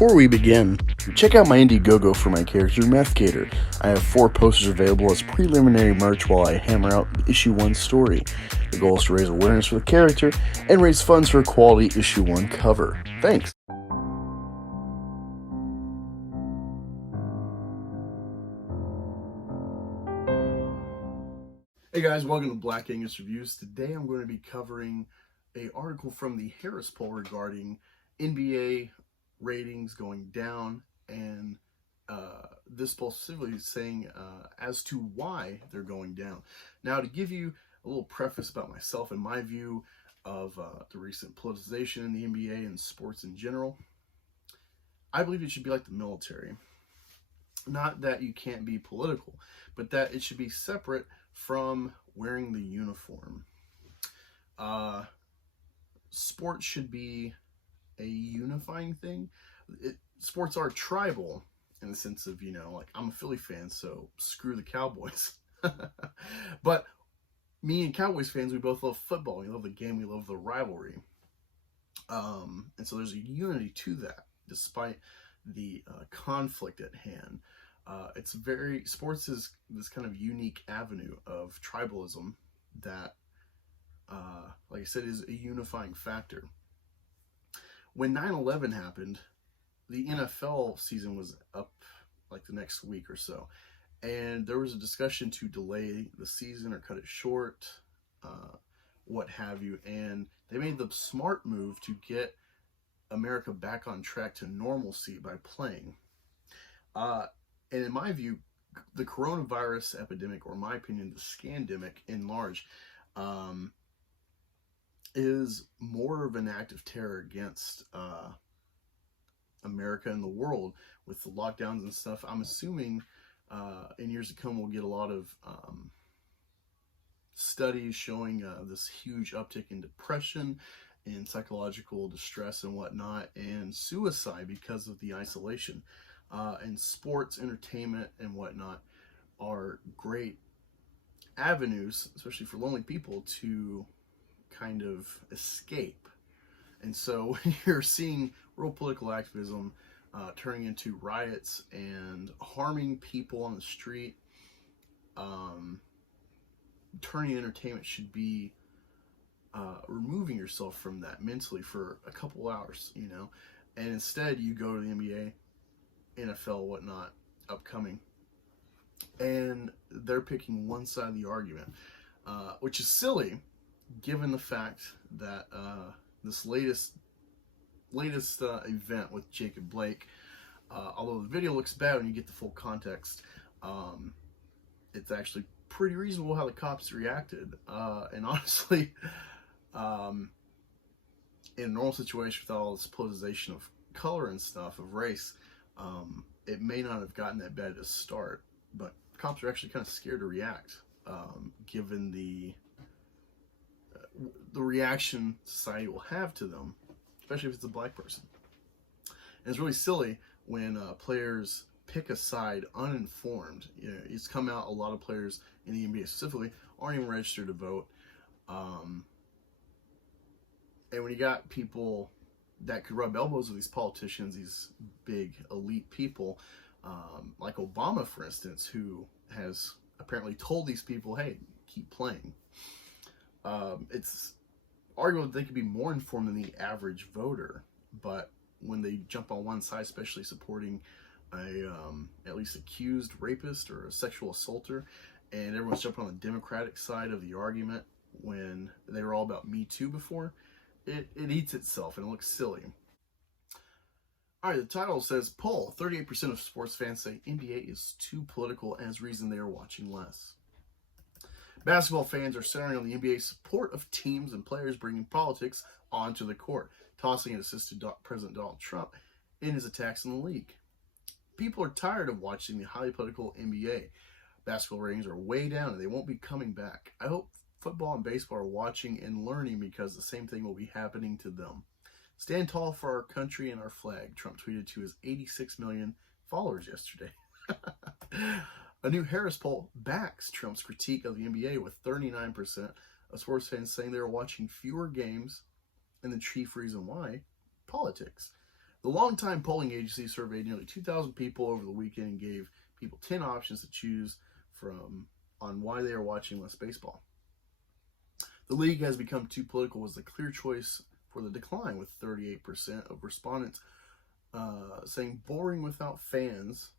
Before we begin, check out my Indiegogo for my character Methgator. I have 4 posters available as preliminary merch while I hammer out the Issue 1 story. The goal is to raise awareness for the character and raise funds for a quality Issue 1 cover. Thanks! Hey guys, welcome to Black Angus Reviews. Today I'm going to be covering an article from the Harris Poll regarding NBA ratings going down, and this poll specifically is saying as to why they're going down. Now, to give you a little preface about myself and my view of the recent politicization in the NBA and sports in general, I believe it should be like the military. Not that you can't be political, but that it should be separate from wearing the uniform. Sports should be a unifying thing. Sports are tribal in the sense of, like, I'm a Philly fan, so screw the Cowboys. But me and Cowboys fans, we both love football. We love the game. We love the rivalry. And so there's a unity to that, despite the conflict at hand. Sports is this kind of unique avenue of tribalism that, like I said, is a unifying factor. When 9/11 happened, the NFL season was up like the next week or so, and there was a discussion to delay the season or cut it short, what have you, and they made the smart move to get America back on track to normalcy by playing. And in my view, the coronavirus epidemic, or in my opinion, the scandemic in large, is more of an act of terror against America and the world with the lockdowns and stuff. I'm assuming in years to come we'll get a lot of studies showing this huge uptick in depression and psychological distress and whatnot, and suicide because of the isolation. And sports, entertainment, and whatnot are great avenues, especially for lonely people, to kind of escape. And so when you're seeing real political activism turning into riots and harming people on the street, turning entertainment should be removing yourself from that mentally for a couple hours, and instead you go to the NBA, NFL, whatnot, upcoming, and they're picking one side of the argument, which is silly given the fact that this latest event with Jacob Blake, although the video looks bad when you get the full context, it's actually pretty reasonable how the cops reacted, and honestly, in a normal situation without all this politicization of color and stuff, of race, it may not have gotten that bad to start, but cops are actually kind of scared to react, given the reaction society will have to them, especially if it's a black person. And it's really silly when players pick a side uninformed. It's come out, a lot of players in the NBA specifically aren't even registered to vote. And when you got people that could rub elbows with these politicians, these big elite people, like Obama, for instance, who has apparently told these people, hey, keep playing. It's arguable that they could be more informed than the average voter, but when they jump on one side, especially supporting a at least accused rapist or a sexual assaulter, and everyone's jumping on the Democratic side of the argument when they were all about Me Too before, it eats itself and it looks silly. All right, the title says, poll, 38% of sports fans say NBA is too political as reason they are watching less. Basketball fans are centering on the NBA's support of teams and players bringing politics onto the court, tossing an assist to President Donald Trump in his attacks on the league. People are tired of watching the highly political NBA. Basketball ratings are way down and they won't be coming back. I hope football and baseball are watching and learning, because the same thing will be happening to them. Stand tall for our country and our flag, Trump tweeted to his 86 million followers yesterday. A new Harris poll backs Trump's critique of the NBA, with 39% of sports fans saying they are watching fewer games, and the chief reason why, politics. The longtime polling agency surveyed nearly 2,000 people over the weekend and gave people 10 options to choose from on why they are watching less baseball. The league has become too political was the clear choice for the decline, with 38% of respondents saying boring without fans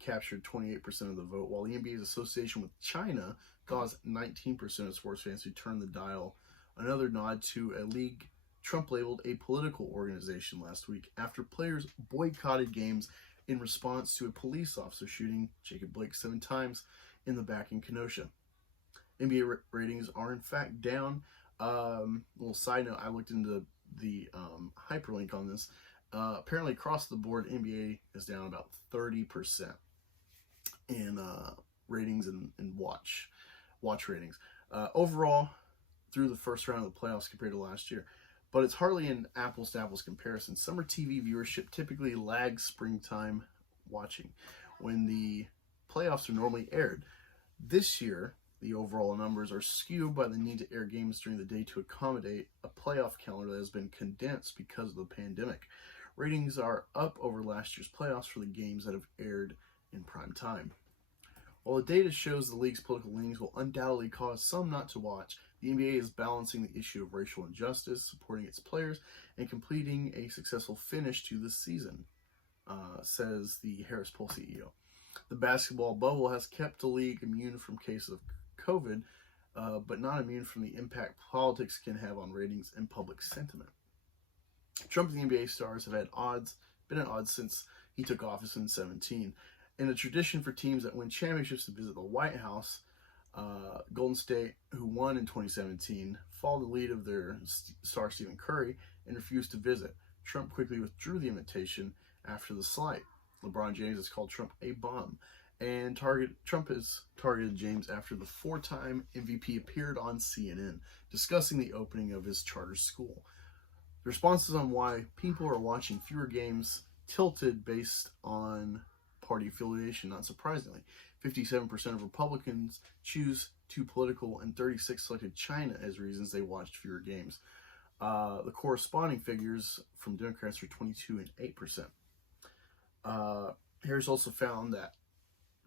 captured 28% of the vote, while the NBA's association with China caused 19% of sports fans to turn the dial. Another nod to a league Trump labeled a political organization last week after players boycotted games in response to a police officer shooting Jacob Blake 7 times in the back in Kenosha. NBA ratings are in fact down. Little side note, I looked into the hyperlink on this. Apparently across the board, NBA is down about 30% in ratings and watch ratings. Overall, through the first round of the playoffs compared to last year. But it's hardly an apples-to-apples comparison. Summer TV viewership typically lags springtime watching, when the playoffs are normally aired. This year, the overall numbers are skewed by the need to air games during the day to accommodate a playoff calendar that has been condensed because of the pandemic. Ratings are up over last year's playoffs for the games that have aired in prime time. While the data shows the league's political leanings will undoubtedly cause some not to watch, the NBA is balancing the issue of racial injustice, supporting its players, and completing a successful finish to the season, says the Harris Poll CEO. The basketball bubble has kept the league immune from cases of COVID, but not immune from the impact politics can have on ratings and public sentiment. Trump and the NBA stars have been at odds since he took office in 2017. And a tradition for teams that win championships to visit the White House, Golden State, who won in 2017, followed the lead of their star Stephen Curry and refused to visit. Trump quickly withdrew the invitation after the slight. LeBron James has called Trump a bum, and Trump has targeted James after the 4-time MVP appeared on CNN discussing the opening of his charter school. The responses on why people are watching fewer games tilted based on party affiliation, not surprisingly. 57% of Republicans choose too political, and 36% selected China as reasons they watched fewer games. The corresponding figures from Democrats are 22% and 8%. Harris also found the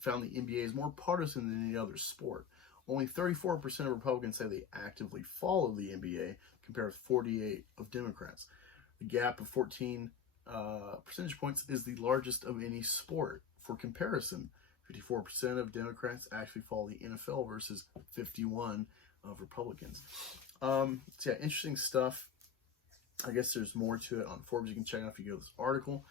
NBA is more partisan than any other sport. Only 34% of Republicans say they actively follow the NBA, compared with 48% of Democrats. The gap of 14 percentage points is the largest of any sport. For comparison, 54% of Democrats actually follow the NFL versus 51% of Republicans. So yeah, interesting stuff. I guess there's more to it on Forbes. You can check out if you go to this article.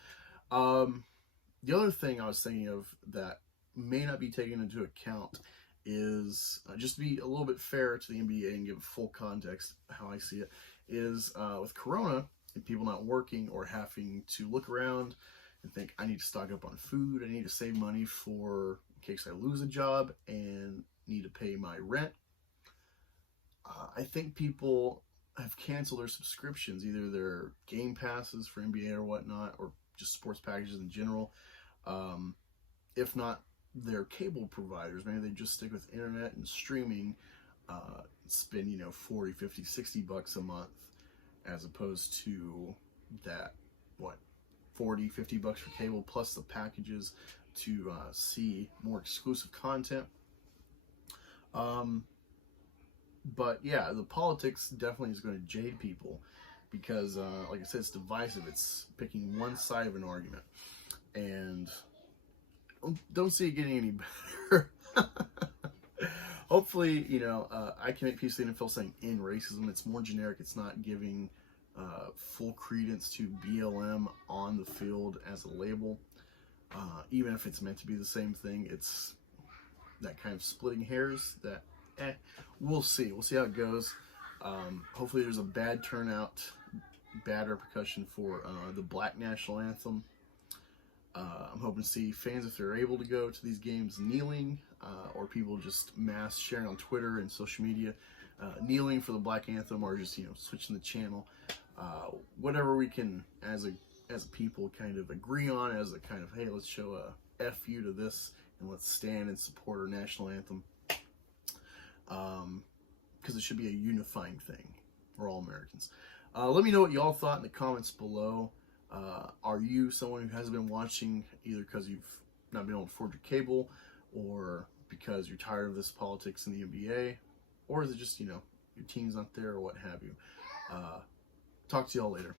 The other thing I was thinking of that may not be taken into account is, just to be a little bit fair to the NBA and give full context how I see it, is with Corona and people not working or having to look around and think, I need to stock up on food, I need to save money for in case I lose a job and need to pay my rent. I think people have canceled their subscriptions, either their game passes for NBA or whatnot, or just sports packages in general. If not their cable providers, maybe they just stick with internet and streaming, spend, 40, 50, 60 bucks a month, as opposed to that, 40, 50 bucks for cable, plus the packages to see more exclusive content. But yeah, the politics definitely is going to jade people because, like I said, it's divisive. It's picking one side of an argument. And don't see it getting any better. Hopefully, I can make peace with the NFL saying end racism. It's more generic. It's not giving full credence to BLM on the field as a label. Even if it's meant to be the same thing, it's that kind of splitting hairs that, we'll see. We'll see how it goes. Hopefully there's a bad turnout, bad repercussion for the Black National Anthem. I'm hoping to see fans, if they're able to go to these games, kneeling, or people just mass sharing on Twitter and social media, kneeling for the Black Anthem, or just, switching the channel. Whatever we can, as a people, kind of agree on, as a kind of, hey, let's show a F you to this, and let's stand and support our national anthem. Because it should be a unifying thing. We're all Americans. Let me know what you all thought in the comments below. Are you someone who hasn't been watching either because you've not been able to afford your cable, or because you're tired of this politics in the NBA, or is it just, your team's not there or what have you? Talk to y'all later.